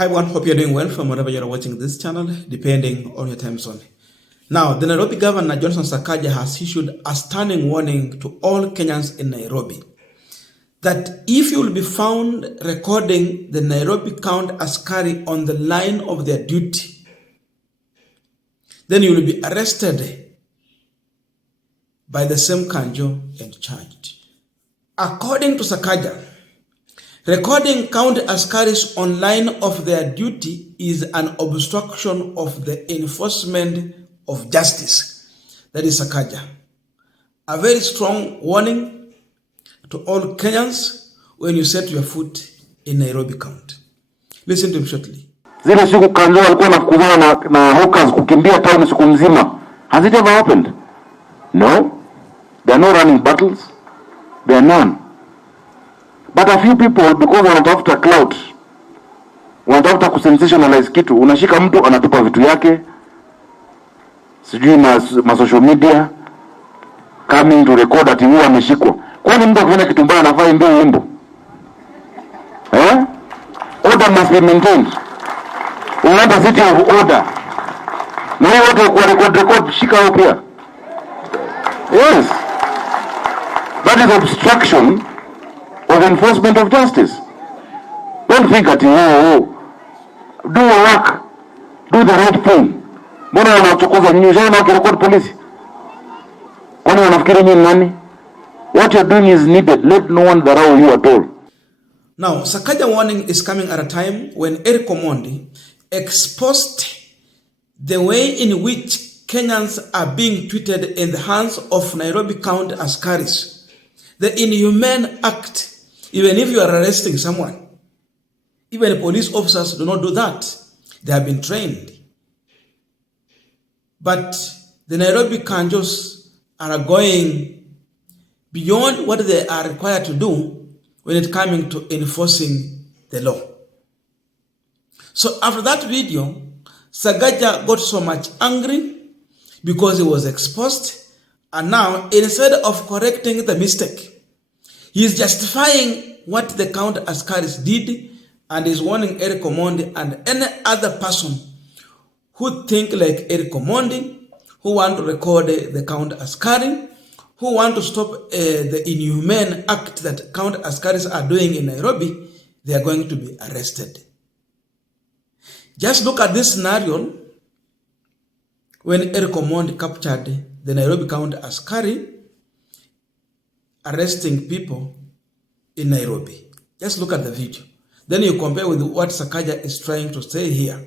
Hi everyone, hope you're doing well from wherever you're watching this channel, depending on your time zone. Now, the Nairobi Governor Johnson Sakaja has issued a stunning warning to all Kenyans in Nairobi that if you will be found recording the Nairobi County Askari on the line of their duty, then you will be arrested by the same kanjo and charged. According to Sakaja, recording county askaris on line of their duty is an obstruction of the enforcement of justice. That is Sakaja. A very strong warning to all Kenyans when you set your foot in Nairobi County. Listen to him shortly. Zile siku kanjo alikuwa nakuvana na hawkers kukimbia town siku mzima. Has it ever happened? No. There are no running battles. There are none. But a few people, because wanatafuta clout, wanatafuta kusensationalize kitu, unashika mtu anatupa vitu yake, sijui ma social media, coming to record ati huwa ameshikwa. Kwani mtu akifanya kitu mbaya anafaa imbie wimbo? Order must be maintained. We want a city of order. Na hiyo watu kwa record shika hapo pia. Yes. That is obstruction of enforcement of justice. Don't think that do your work, do the right thing. Mbona wanachokoza nyinyi na wakirekodi polisi? Kwani wanafikiri nyinyi nani? What you're doing is needed. Let no one dharau you at all. Now, Sakaja warning is coming at a time when Eric Omondi exposed the way in which Kenyans are being treated in the hands of Nairobi County Askaris. The inhumane act. Even if you are arresting someone, even police officers do not do that. They have been trained. But the Nairobi Kanjos are going beyond what they are required to do when it comes to enforcing the law. So after that video, Sakaja got so much angry because he was exposed, and now instead of correcting the mistake, he is justifying what the county askaris did and is warning Eric Omondi and any other person who think like Eric Omondi, who want to record the county askari, who want to stop the inhumane act that county askaris are doing in Nairobi. They are going to be arrested. Just look at this scenario when Eric Omondi captured the Nairobi County askari arresting people in Nairobi. Just look at the video. Then you compare with what Sakaja is trying to say here.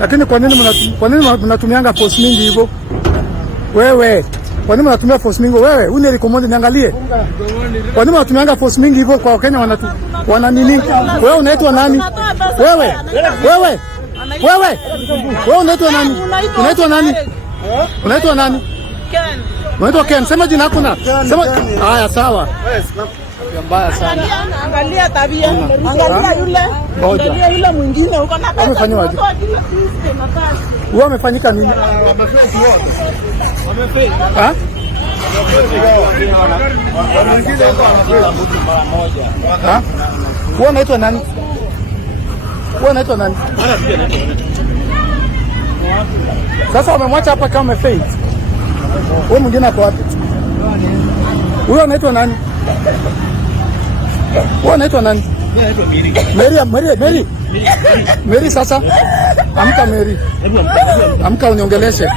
Lakini kwa nini mnatumianga force mingi hivyo? Wewe, kwa nini mnatumia force mingi wewe? Uni recommend niangalie. Kwa nini mnatumianga force mingi hivyo kwa Kenya wana nini? Wewe unaitwa nani? Wewe unaitwa nani? Unaitwa nani? Unaitwa nani? Ken. Unaitwa Ken. Sema jina lako na. Sema haya sawa. Mbaya sana. Angalia tabia. Angalia yule. Angalia yule mwingine uko na pesa. Amefanywaje? Wewe umefanyika nini? Ha? Ha? Wewe unaitwa nani? Wewe unaitwa nani? Sasa umemwacha hapa kama umefaint. Wewe mwingine hapo wapi? Wewe unaitwa nani? Wewe unaitwa nani? Mimi naitwa Mary. Mary sasa. Amka Mary. Amka uniongeleshe.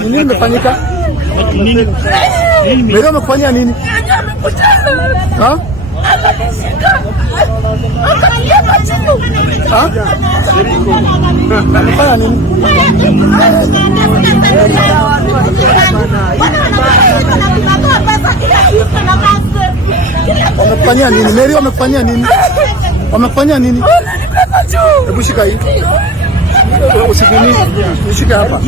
Nini imefanyika? Mary amekufanyia nini? Ha? Ha? Amefanya nini? Wamefanyia nini? Mary wamefanyia nini? Wamefanyia nini? Hebu shika hii. Usikini. Ushike hapa.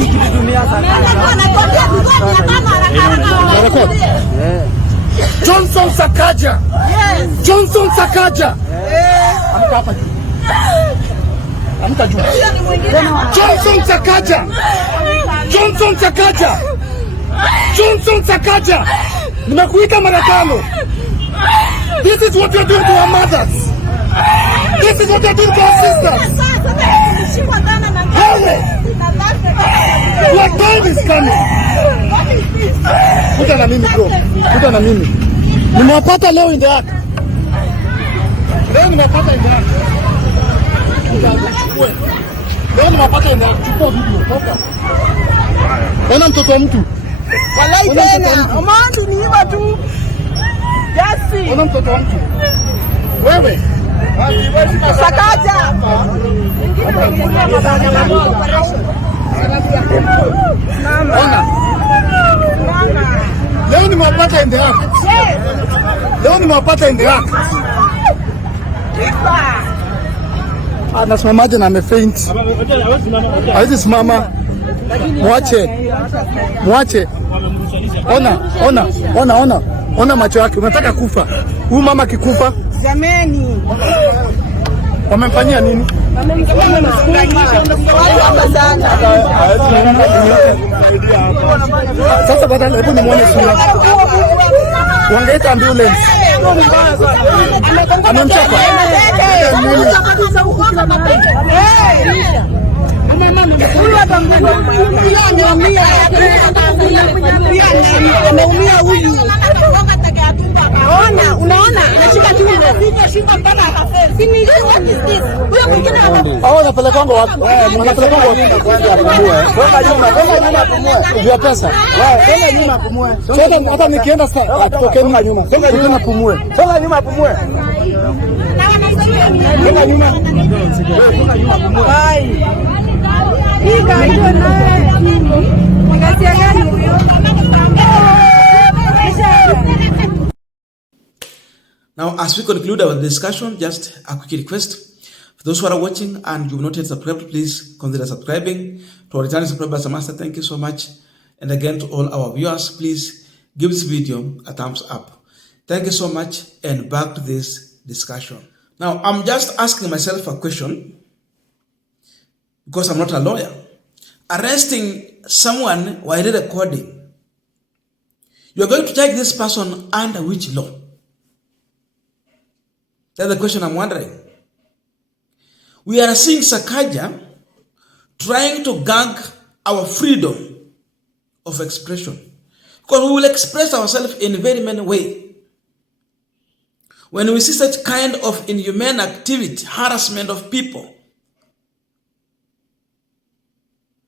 Rekodi. Johnson Sakaja. Yes. Johnson Sakaja. Amka hapa juu. Amka juu. Johnson Sakaja. Johnson Sakaja. Johnson Sakaja. Nimekuita mara 5. This is what you're doing to our mothers. This is what you're doing to our sisters. Your time is coming. Kuta na mimi bro. Kuta na mimi. Nimewapata leo in the act. Leo nimewapata in the act. Leo nimewapata in the act. Chukua video. Toka. Ona mtoto wa mtu. Walai tena. Omandu ni hivyo tu. Jasi. Ona mtoto wa mtu. Wewe. Sakaja. Ona. Leo nimewapata in the act. Leo nimewapata in the act. Anasimamaje na amefaint. Hawezi simama. Mwache. Mwache. Ona macho yake. Unataka kufa. Huyu mama kikufa. Jameni. Wamemfanyia nini? Sasa badala hebu nimuone sura. Wangeita ambulance. Amemchapa. Ameumia huyu. Unaona? Anashika tumbo. Shika mpaka akafeli. What is this? Huyo mwingine hao wanapelekwa wapi? Wanapelekwa wapi? Kwanza apumue. Songa nyuma apumue. Vya pesa. Songa nyuma apumue. Songa hata nikienda sasa atokeni nyuma. Songa nyuma apumue. Songa nyuma apumue. Songa nyuma. Songa nyuma apumue. Hai. Hii hiyo naye. Ngatia gani huyo? Now, as we conclude our discussion, just a quick request. For those who are watching and you've not yet subscribed, please consider subscribing. To our returning subscribers, Master, thank you so much. And again, to all our viewers, please give this video a thumbs up. Thank you so much, and back to this discussion. Now, I'm just asking myself a question, because I'm not a lawyer. Arresting someone while recording, you're going to charge this person under which law? That's the question I'm wondering. We are seeing Sakaja trying to gag our freedom of expression, because we will express ourselves in very many ways. When we see such kind of inhumane activity, harassment of people,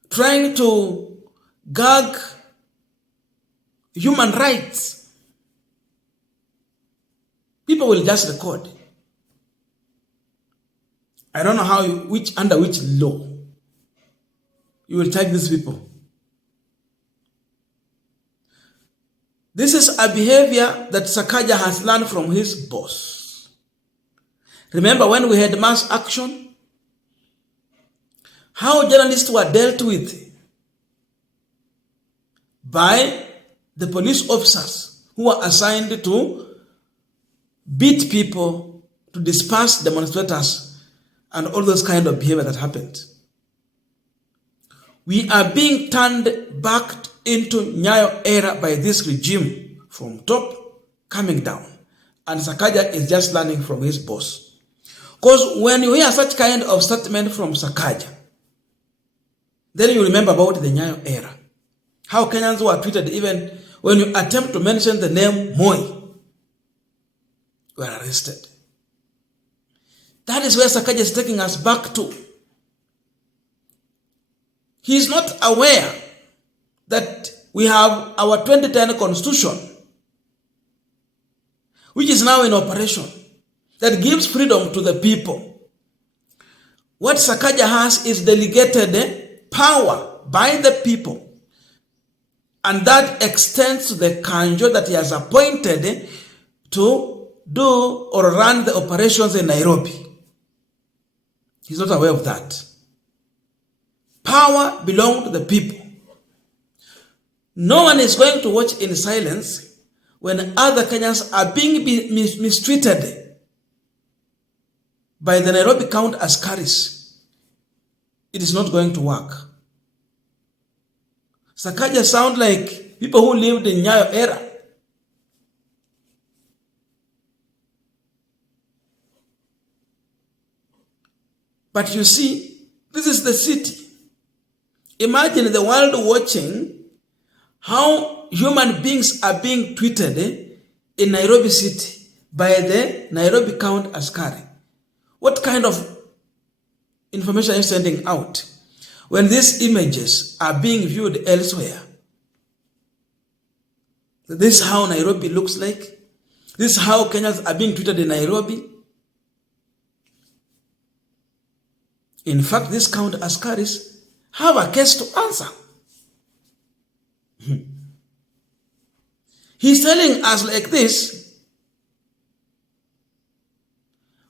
trying to gag human rights, people will just record. I don't know how under which law you will charge these people. This is a behavior that Sakaja has learned from his boss. Remember when we had mass action? How journalists were dealt with by the police officers who were assigned to beat people, to disperse demonstrators, and all those kind of behavior that happened. We are being turned back into Nyayo era by this regime from top coming down. And Sakaja is just learning from his boss. Because when you hear such kind of statement from Sakaja, then you remember about the Nyayo era. How Kenyans were treated even when you attempt to mention the name Moi, were arrested. That is where Sakaja is taking us back to. He is not aware that we have our 2010 constitution, which is now in operation, that gives freedom to the people. What Sakaja has is delegated power by the people, and that extends to the kanjo that he has appointed to do or run the operations in Nairobi. He's not aware of that. Power belongs to the people. No one is going to watch in silence when other Kenyans are being mistreated by the Nairobi County Askaris, it is not going to work. Sakaja sound like people who lived in Nyayo era. But you see, this is the city. Imagine the world watching how human beings are being treated in Nairobi city by the Nairobi County Askari. What kind of information are you sending out when these images are being viewed elsewhere? This is how Nairobi looks like. This is how Kenyans are being treated in Nairobi. In fact, these county Askaris have a case to answer. He's telling us like this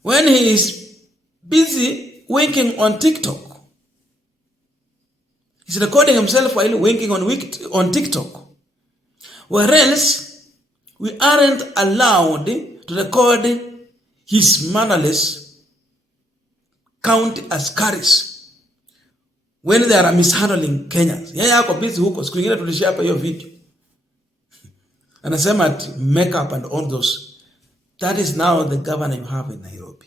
when he is busy winking on TikTok. He's recording himself while winking on TikTok. Whereas we aren't allowed to record his mannerless county Askaris when they are mishandling Kenyans. Yeye yako busy huko, siku nyingine tulishare hapa hiyo video. Anasema at makeup and all those. That is now the governor you have in Nairobi.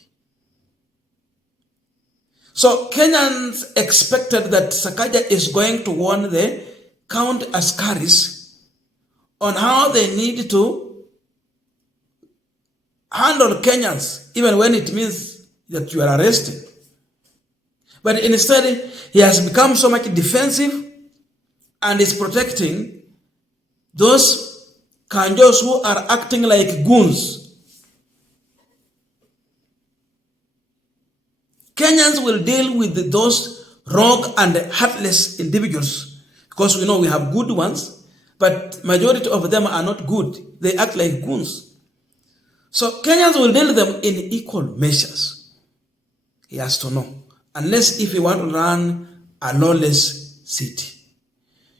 So Kenyans expected that Sakaja is going to warn the county Askaris on how they need to handle Kenyans, even when it means that you are arrested. But instead, he has become so much defensive and is protecting those Kanjos who are acting like goons. Kenyans will deal with those rogue and heartless individuals because we know we have good ones, but majority of them are not good. They act like goons. So Kenyans will deal with them in equal measures. He has to know. Unless if you want to run a lawless city.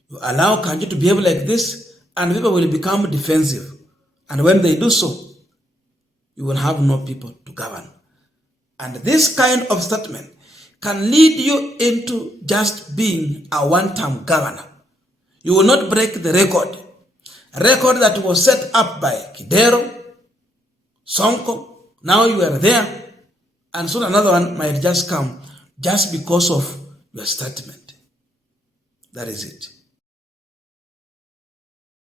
You allow Kanji to behave like this and people will become defensive. And when they do so, you will have no people to govern. And this kind of statement can lead you into just being a one-term governor. You will not break the record. A record that was set up by Kidero, Sonko, now you are there. And soon another one might just come just because of your statement. That is it.